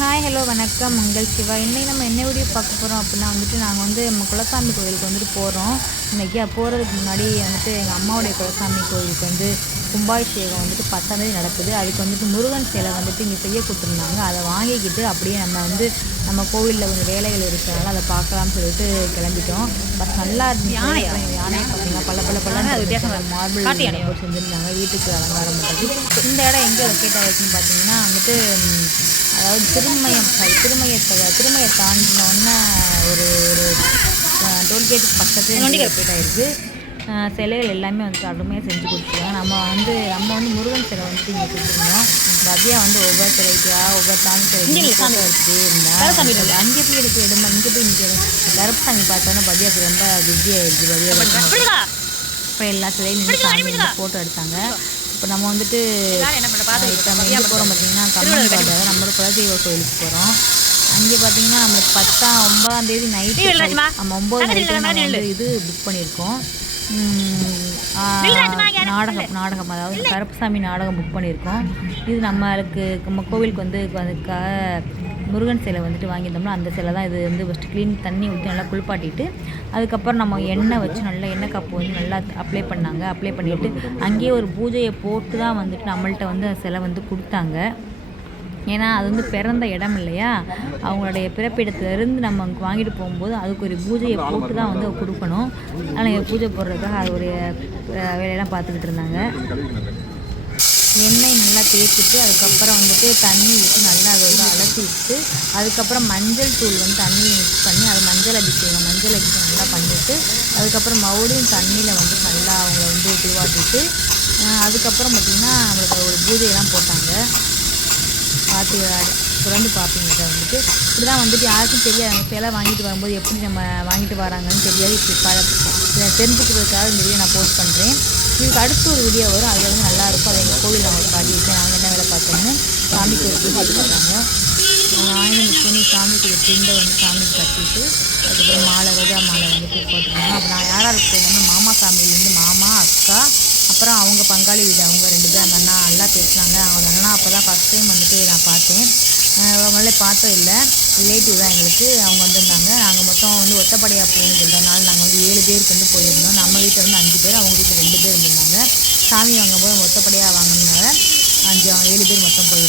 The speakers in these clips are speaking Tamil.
ஹாய் ஹலோ வணக்கம். உங்கள் சிவா. இன்னைக்கு நம்ம என்ன வீடியோ பார்க்க போகிறோம் அப்படின்னா வந்துட்டு நாங்கள் வந்து நம்ம குலசாமி கோயிலுக்கு வந்துட்டு போகிறோம் இன்றைக்கி போகிறதுக்கு முன்னாடி வந்துட்டு எங்கள் அம்மாவுடைய குலசாமி கோயிலுக்கு வந்து கும்பாபிஷேகம் வந்துட்டு பத்தாந்தேதி நடக்குது. அதுக்கு வந்துட்டு முருகன் சிலை வந்துட்டு இங்கே செய்ய கொடுத்துருந்தாங்க. அதை வாங்கிக்கிட்டு அப்படியே நம்ம வந்து நம்ம கோவிலில் கொஞ்சம் வேலைகள் இருக்கிறனால அதை பார்க்கலாம்னு சொல்லிட்டு கிளம்பிட்டோம். பட் நல்லா இருந்துச்சு? யானை பார்த்தீங்கன்னா பல பல பல வித்தியாசமா. மார்பிள்? போட்டு செஞ்சுருந்தாங்க. வீட்டுக்கு அலங்காரம் பண்ணுறது இந்த இடம் எங்கே லொக்கேட் ஆகிருக்குன்னு பார்த்தீங்கன்னா வந்துட்டு அதாவது திருமயம் சாரி திருமயத்தை திருமயை தாண்டின உடனே ஒரு ஒரு டோல்கேட்டுக்கு பக்கத்துல வண்டிக்கு லொக்கேட் ஆகிருக்கு சிலைகள் எல்லாமே வந்துட்டு அருமையாக செஞ்சு கொடுத்துருக்காங்க. நம்ம வந்து நம்ம வந்து முருகன் சிலை வந்துட்டு இங்கே கொடுத்துருந்தோம். பவ்யா வந்து ஒவ்வொரு சிலைக்கா ஒவ்வொரு சாமி சிலைக்கு இருந்தா இல்லை. அங்கே போய் எடுத்து எடுமா இங்கே போய் நிற்கிறேன் கருப்பசாமி பார்த்தோன்னா பவ்யாவுக்கு ரொம்ப பிஸி ஆயிடுச்சு பவ்யா இப்போ எல்லா சிலையும் நின்று ஃபோட்டோ எடுத்தாங்க. இப்போ நம்ம வந்துட்டு என்ன இப்போ நம்ம எங்கே போகிறோம் பார்த்தீங்கன்னா கம்மன் பாதை நம்மளோட குலதெய்வ கோயிலுக்கு போகிறோம் அங்கே பார்த்தீங்கன்னா நம்மளுக்கு பத்தாம் ஒன்பதாம் தேதி நைட்டு. நம்ம ஒம்பது நம்ம வந்து இது புக் பண்ணியிருக்கோம். நாடகம் நாடகம் அதாவது கருப்புசாமி நாடகம் புக் பண்ணியிருக்கோம். இது நம்மளுக்கு நம்ம கோவிலுக்கு வந்து அதுக்காக முருகன் சிலை வந்துட்டு வாங்கியிருந்தோம்னா அந்த சிலை தான் இது வந்து ஃபஸ்ட்டு க்ளீன் தண்ணி ஊற்றி நல்லா குளிப்பாட்டிட்டு அதுக்கப்புறம் நம்ம எண்ணெய் வச்சு நல்லா எண்ணெய் கப்பு வந்து நல்லா அப்ளை பண்ணாங்க. அப்ளை பண்ணிவிட்டு அங்கேயே ஒரு பூஜையை போட்டு தான் வந்துட்டு நம்மள்கிட்ட வந்து அந்த சிலை வந்து கொடுத்தாங்க. ஏன்னா அது வந்து பிறந்த இடம் இல்லையா? அவங்களுடைய பிறப்பிடத்துலேருந்து நம்ம அங்கே வாங்கிட்டு போகும்போது அதுக்கு ஒரு பூஜையை போட்டு தான் வந்து கொடுக்கணும். அதனால் பூஜை போடுறதுக்காக அது ஒரு வேலையெல்லாம் பார்த்துக்கிட்டு இருந்தாங்க. எண்ணெய் நல்லா தேய்ச்சிட்டு அதுக்கப்புறம் வந்துட்டு தண்ணி ஊற்றி நல்லா அதை வந்து அலசி விட்டு அதுக்கப்புறம் மஞ்சள் தூள் வந்து தண்ணியை மிக்ஸ் பண்ணி அது மஞ்சள் அடிக்கணும் மஞ்சள் அடிச்சு நல்லா பண்ணிவிட்டு அதுக்கப்புறம் மறுபடியும் தண்ணியில் வந்து நல்லா அவங்கள வந்து குளிவாட்டிட்டு அதுக்கப்புறம் பார்த்திங்கன்னா அவங்களுக்கு ஒரு பூஜையெல்லாம் போட்டாங்க. பார்த்து தொடர்ந்து பார்ப்பீங்க அதை வந்துட்டு. இப்படி தான் வந்துட்டு யாருக்கும் தெரியாது. நம்ம சிலை வாங்கிட்டு வரும்போது எப்படி நம்ம வாங்கிட்டு வராங்கன்னு தெரியாது. இப்படி ப தெரிஞ்சுக்கிறதுக்காக இந்த வீடியோ நான் போஸ்ட் பண்ணுறேன் இதுக்கு அடுத்து ஒரு வீடியோ வரும். அது வந்து நல்லாயிருக்கும் அதை எங்கள் கோவில் நான் காட்டியிருக்கேன் நாங்கள் என்ன வேலை பார்த்தோம்னு சாமிக்கு ஒரு பூஜை பண்ணுறாங்க. ஆயிரம் துணி சாமிக்கு ஒரு துண்டை வந்து சாமிக்கு கட்டிட்டு அதுக்கப்புறம் மாலை ரோஜா மாலை வந்துட்டு போட்டுருந்தாங்க அப்போ நான் யாராக இருக்கேன் மாமா ஃபேமிலியிலேருந்து மாமா அக்கா அப்புறம் அவங்க பங்காளி வீடு அவங்க ரெண்டு பேரும் அந்த அண்ணா நல்லா பேசுனாங்க அவங்க அண்ணா அப்போ தான் ஃபஸ்ட் டைம் வந்துட்டு நான் பார்த்தேன். முதல்ல பார்த்தோம் இல்லை. ரிலேட்டிவ் தான் எங்களுக்கு. அவங்க வந்திருந்தாங்க. நாங்கள் மொத்தம் வந்து ஒத்தப்படையாக போகணும்னு சொல்கிறதுனால நாங்கள் வந்து ஏழு பேருக்கு வந்து போயிருந்தோம். நம்ம வீட்டில் வந்து அஞ்சு பேர் அவங்க வீட்டில் ரெண்டு பேர் இருந்திருந்தாங்க சாமி வாங்கும்போது ஒத்தப்படையாக வாங்கினால அஞ்சு ஏழு பேர் மொத்தம் போயிருந்தோம்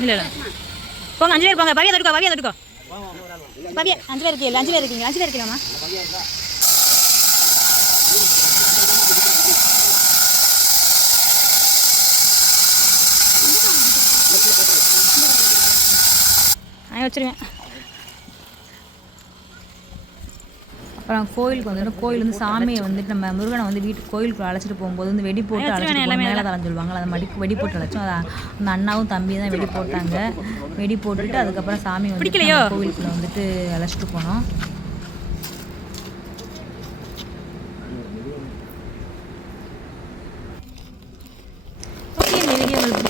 இல்லை இல்லை. போங்க அஞ்சு பேர் போங்க. பவியா தொட்டுக்கோ பவியா தொட்டுக்கோ. பவியா அஞ்சு பேர் இருக்கீங்க அஞ்சு பேர் இருக்கீங்க. அஞ்சு பேர் இருக்கீங்கம்மா ஆ வச்சிருவேன் அப்புறம் கோயிலுக்கு வந்துட்டு கோயில் வந்து சாமியை வந்துட்டு நம்ம முருகனை வந்து வீட்டுக்கு கோயிலுக்கு அழைச்சிட்டு போகும்போது வந்து வெடி போட்டு அழைச்சிட்டு மேலே தரம் சொல்லுவாங்க அதை மடி வெடி போட்டு அழைச்சோம். அதை அந்த அண்ணாவும் தம்பியும் தான் வெடி போட்டாங்க. வெடி போட்டுட்டு அதுக்கப்புறம் சாமி வந்து? கோவிலுக்குள்ள வந்துட்டு அழைச்சிட்டு போனோம்.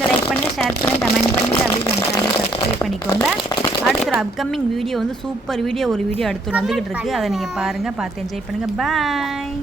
லைக் பண்ணுங்கள் ஷேர் பண்ணுங்கள் கமெண்ட் பண்ணுங்கள் அப்படியே நம்ம சேனலை சப்ஸ்கிரைப் பண்ணிக்கோங்க. அடுத்த அப்கமிங் வீடியோ வந்து சூப்பர் வீடியோ ஒரு வீடியோ அடுத்து வந்துக்கிட்டு இருக்குது அதை நீங்கள் பாருங்கள் பார்த்து என்ஜாய் பண்ணுங்கள் பாய்